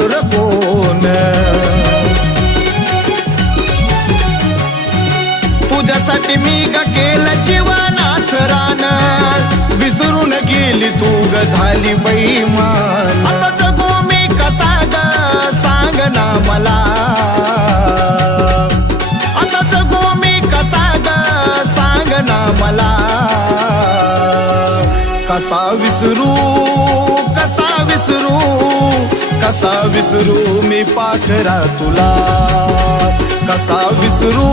दुसर कोण. तुझ्यासाठी मी ग केलं जीवनाच रान, विसरून गेली तू ग झाली बेईमान. आता जगू मी कसा ग सांग ना मला, आता जगू मी कसा ग सांग ना मला. कसा विसरू कसा विसरू कसा विसरू मी पाखरा तुला, कसा विसरू